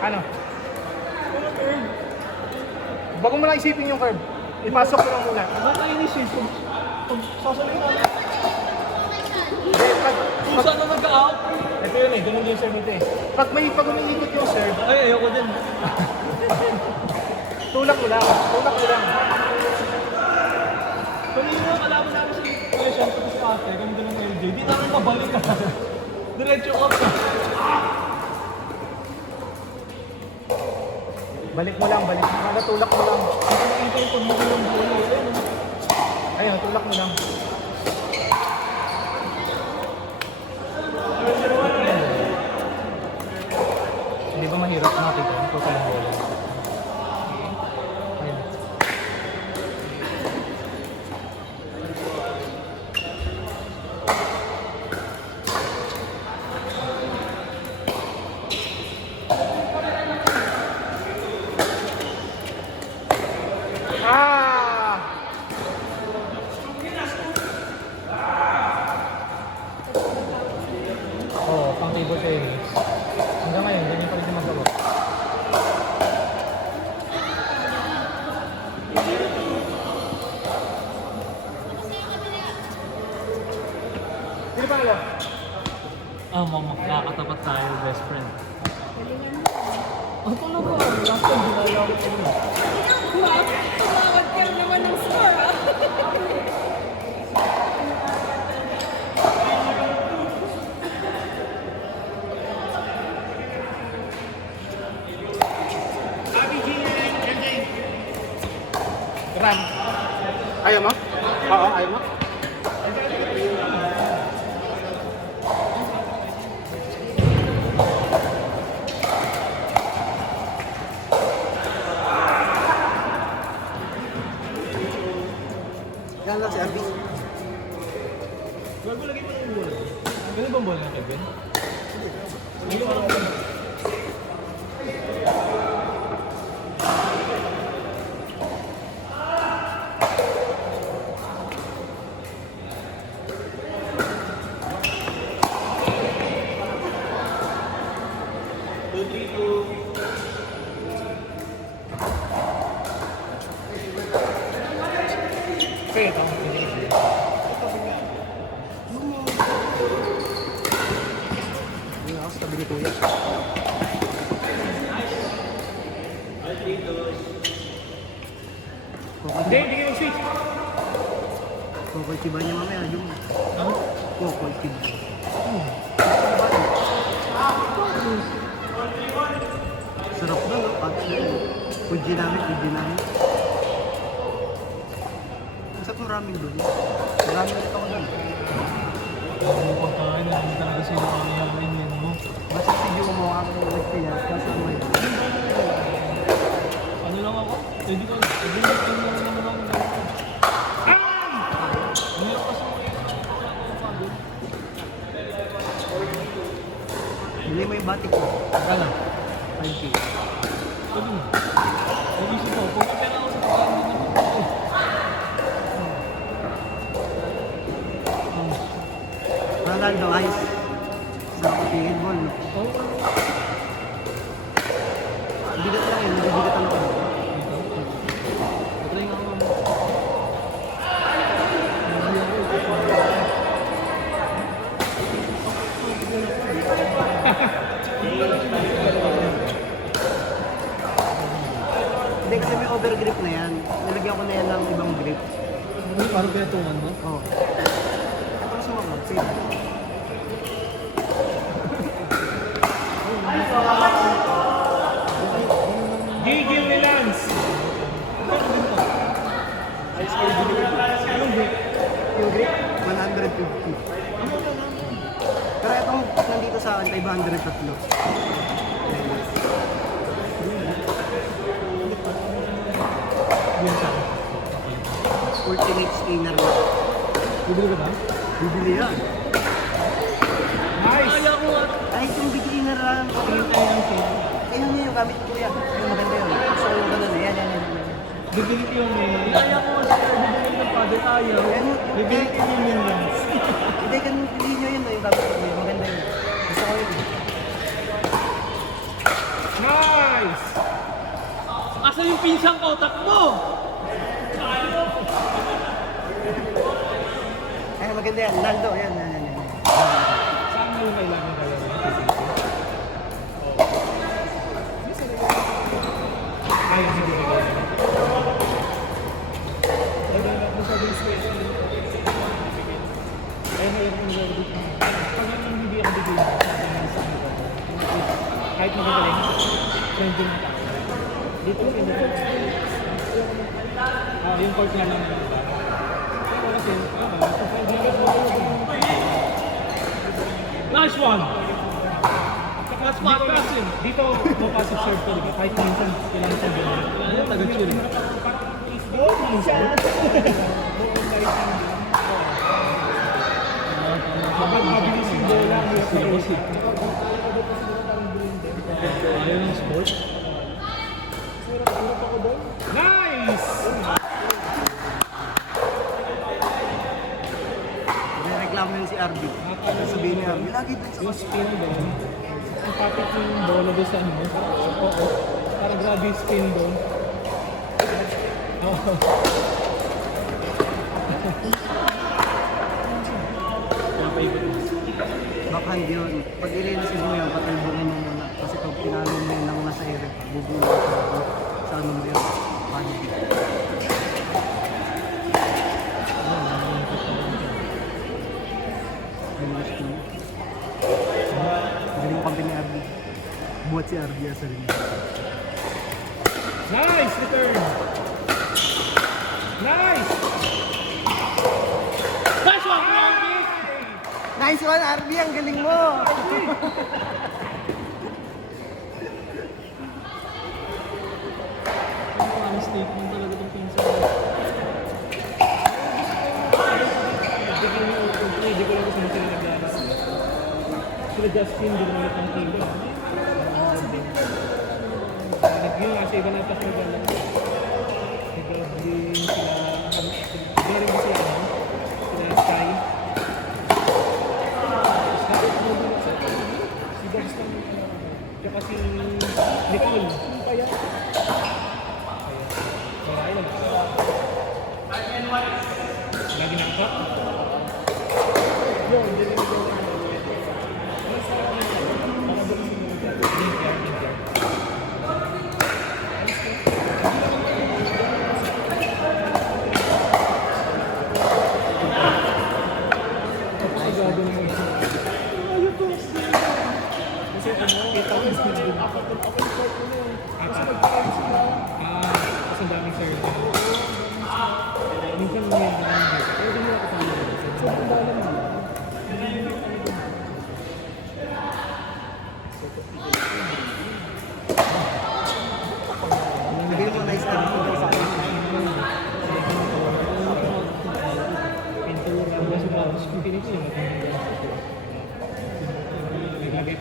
Ano? Bago mo lang isipin yung curve, ipasok mo lang muna. Ba't tayo inisip? Pag sasabihin namin. Kung saan na nagka-out? Ito yun eh, ganun din yung serve nito eh. Pag umiikot yung serve, Ay, ayoko din. tulak mo lang. Kanina kalaban namin sa question ko sa ate, kami doon ng LJ. Di namin mabalik ka. Diretso up ka. Balik mo lang. Tulak mo lang. Ito yung pag mo yung bulo. Ayun, tulak mo lang. Hindi ba mahirap makita? Ito sa lang bola. Ayun. Oo, pang table tennis. Hanggang ngayon, ganyan pa rin yung magawa. Sino pa nila? Mama, nakakatapat tayo, best friend. Ang tulog ko, last time ginalaw ko yun. Tumawag ka naman ng score, ah. Run. Ayaw mo? Oo, ayaw mo? Yan lang si Arby. Bago lagay mo na yung bola. Ganun bang bola natin, Ben? Hindi mo lang bola. Okay, ito. Hindi ako sabi ni Kuya. Hindi yung switch. Kokoy tiba niya mamaya. Yung kokoy tiba. Sarap na, no? Puji namin. Masarap maraming doon. Maraming ito ko doon. Ang pagkain na sino ang hihamayin mo. Basta si Jumo ang nagkaya, kasi may. Ano lang ako? Pwede ko naman ako ng Mayroon kasi Hindi mo yung batik ko. Kala? 5K. Sabi mo. Nagisip ko. Kung kapera ako sa pagkain, hindi naman ako. Ronaldo, ayos. Sa kapigil ball, no? Oo. Bigat lang yun, bibigatan ako. Patry nga ako. Hindi kasi may overgrip na yan. Nilagyan ko na yan ng ibang grip. Parang pinatungan mo? Oo. Parang sumamag. Sige. Gigil ni Lance! Yung grip? Yung grip? 150. Pero itong nandito sa akin, 503. Yun siya. Ultimate spinner na. Bibili ka ba? Bibili yan. Nice! Kaya ko nga. Kahit yung beginner lang. Tingin tayo ng kid. Ayun yun yung gamit ko kuya. Yung maganda yun. So, ganun. Yan, yan, yan. Bibili ko yung kaya ko nga siya. Bibili ng father tayo. Yan, Bibili ko yung minions. Hindi, ganun. Piliin nyo yun. Yung gamit ko kuya. Maganda yun. Gusto ko yun. Nice! Asa yung pinsang ko? Takbo! Ay, maganda yan. Naldo. Yan, yan, yan. Saan mo yung kailangan kaya ng Ay, hindi ko kaya. Ay, mayroon ko nag dito. Pag yung hindi ako bigyan, kahit magagaling, trending na tayo. Dito ko hindi ko. Yung court nga lang nila. Pero kasi, Nice one! That's my question. dito mapasok serve talaga. Kahit minsan, kailangan sa gano'n. Ano yung taga-chill? Kapag mabilis yung bola, Ayaw ng sport? nice! Reklamo yun si RB. Sabihin niya, lagi dun sa Yung spin doon, ang kapit yung bola doon sa ano, oo, para grabe yung spin doon. Oo. Papaikot mo. backhand yun. Pag i-receive mo yun, patalbungin mo muna. Kasi pag pinalo mo yun ng nasa ere, bubulo sa ano mo yun. Paano yun? Ang gusto mo. Galing mo kami ni RB. Buhat si RB asa rin. Nice return! Nice! Nice one, Robbie! Nice one, RB! Ang galing mo! Ang statement talaga itong pinsan. Hindi ko lang gusto mo sila naglalas. Sila Justin, hindi naman itong team. Yun nga, sa iba na tapos naglalas. Hindi sila, very good sila, no? Sila Sky. Si Justin, tsaka si Nicole. Kaya, kaya lang. Lagi nakaka. Yun, hindi rin ito.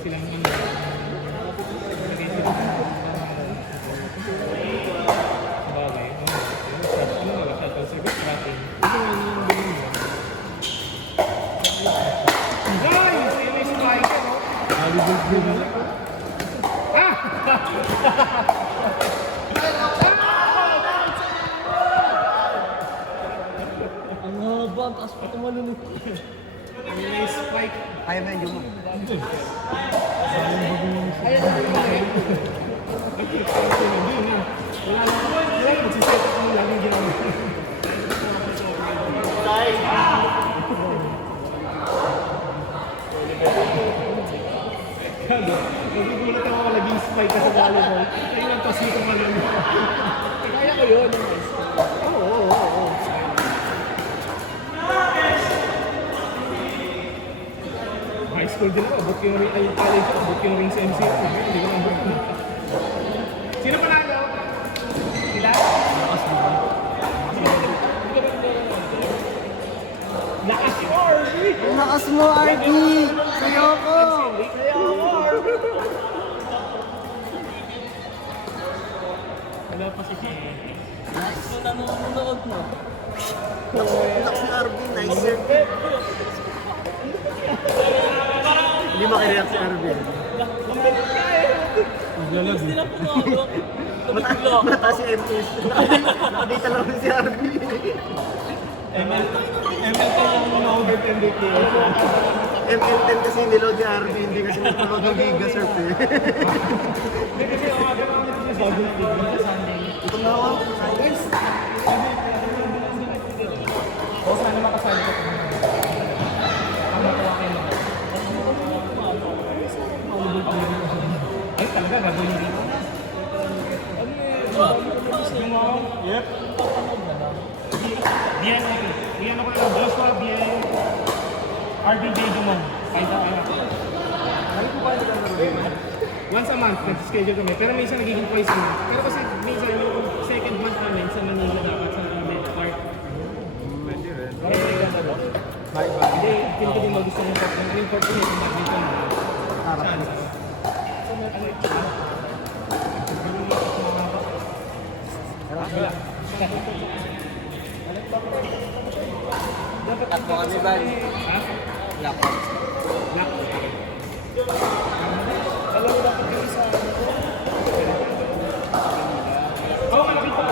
silang ano. Sabagay. Ano nga, shuttle service tracking. Ano nga yung bilhin mo? Guys! Yun yung spike. Hollywood blue na lang. Ang haba, ang taas pa tumalunod. Yun yung spike. Kaya ba yun mo? Hindi na. Wala lang. Wala lang. Magsiset up mo laging ginamit. Nagugulat ako laging spike ka sa volleyball. Kaya lang pasito ka lang. Kaya ko yun. Oo. High school din ako. Abot yung ring. Ay, college ako. Abot yung ring sa MCU. Hindi ko lang abot. Sino panalo? Sila? Lakas si RB! Ang lakas mo, RB! Sayo ko! Wala pa si Ken. Nanonood mo. Ang lakas ni RB, nice serve. Hindi makireact si RB. Sila pumago. Mataas si MS. Nakadita lang si RB. ML ka yung na-over 10 MVP. ML10 kasi niload ni RB, hindi kasi nagpapag ng Giga Surf eh. Hindi kasi ako sa Saudi na Sunday. Ito na ako. Guys! O sana makasali ko. Ang matuwa kayo naman. Ay talaga gagawin dito. Yep. Bien ako lang. Joshua, bien. RDJ Dumong. Kahit ako. Once a month, nag-schedule kami. Pero minsan nagiging twice a month. Pero kasi minsan yung second month namin sa Manila dapat sa Med Park. Pwede rin. Hindi, hindi ko din magusto ng park. Yung park ko yung badminton. Saan? Wala. Dapat At mo kami ba? Ha? Lock. Lock. Alam mo dapat yung isa. Oo, nakita ko.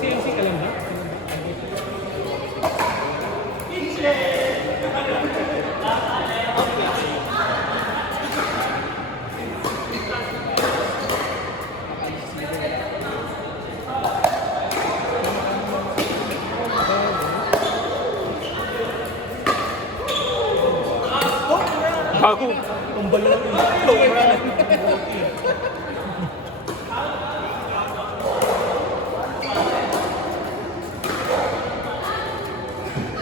CNC ka lang ba? Bago. Tumbal na.